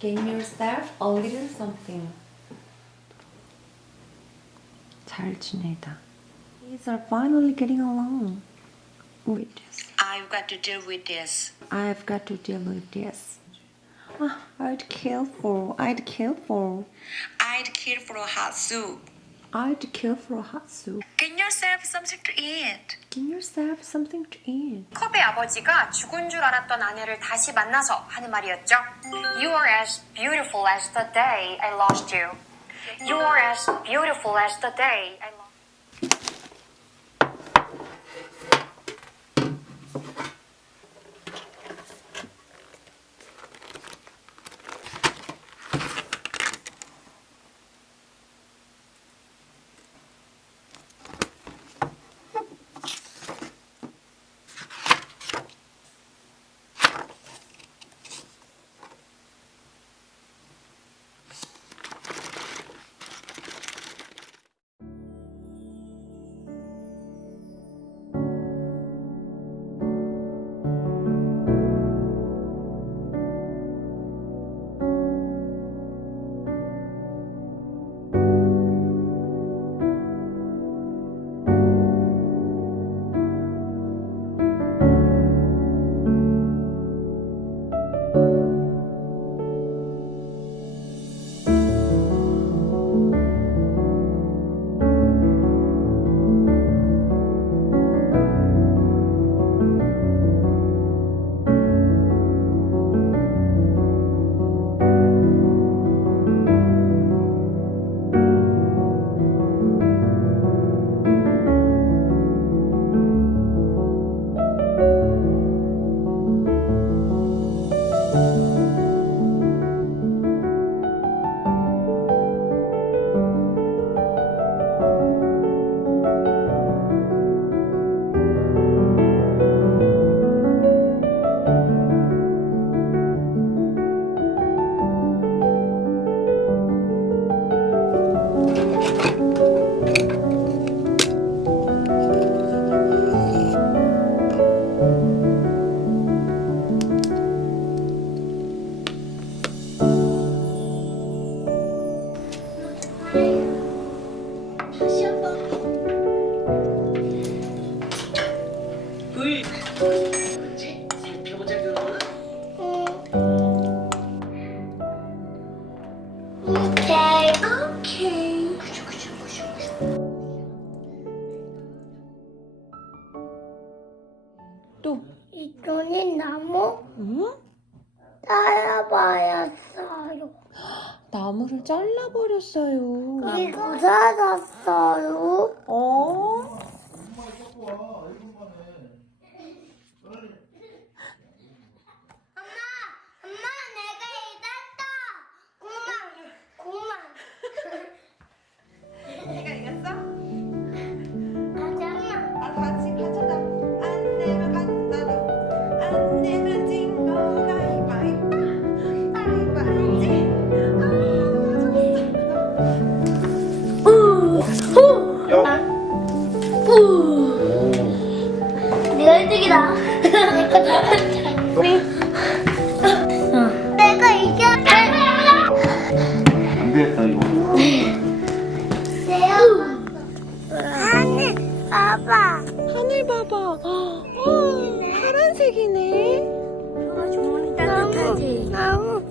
Gain yourself a little something. 잘 지내다. These are finally getting along with this. I've got to deal with this. I've got to deal with this. I'd kill for I'd kill for a hot soup. I'd kill for a hot soup. Get yourself something to eat. Give yourself something to eat. 컵의 아버지가 죽은 줄 알았던 아내를 다시 만나서 하는 말이었죠. You are as beautiful as the day I lost you. You are as beautiful as the day I lost you. 또 이쪽은 나무 응? 잘라버렸어요. 나무를 잘라버렸어요. 이거 살았어요. 어? 엄마 내가 이겼다. 고만. 내가 이겼어? 아장아. 아, 같이 가져다. 안 내면 간다도. 안 내면 진거 가위바위보. 가위바위지. 내가 1등이다. 내가 이겼다. 안 되겠다 이거. 하늘 봐봐. 하늘 봐봐. 파란색이네. 너무 따뜻하지. 너무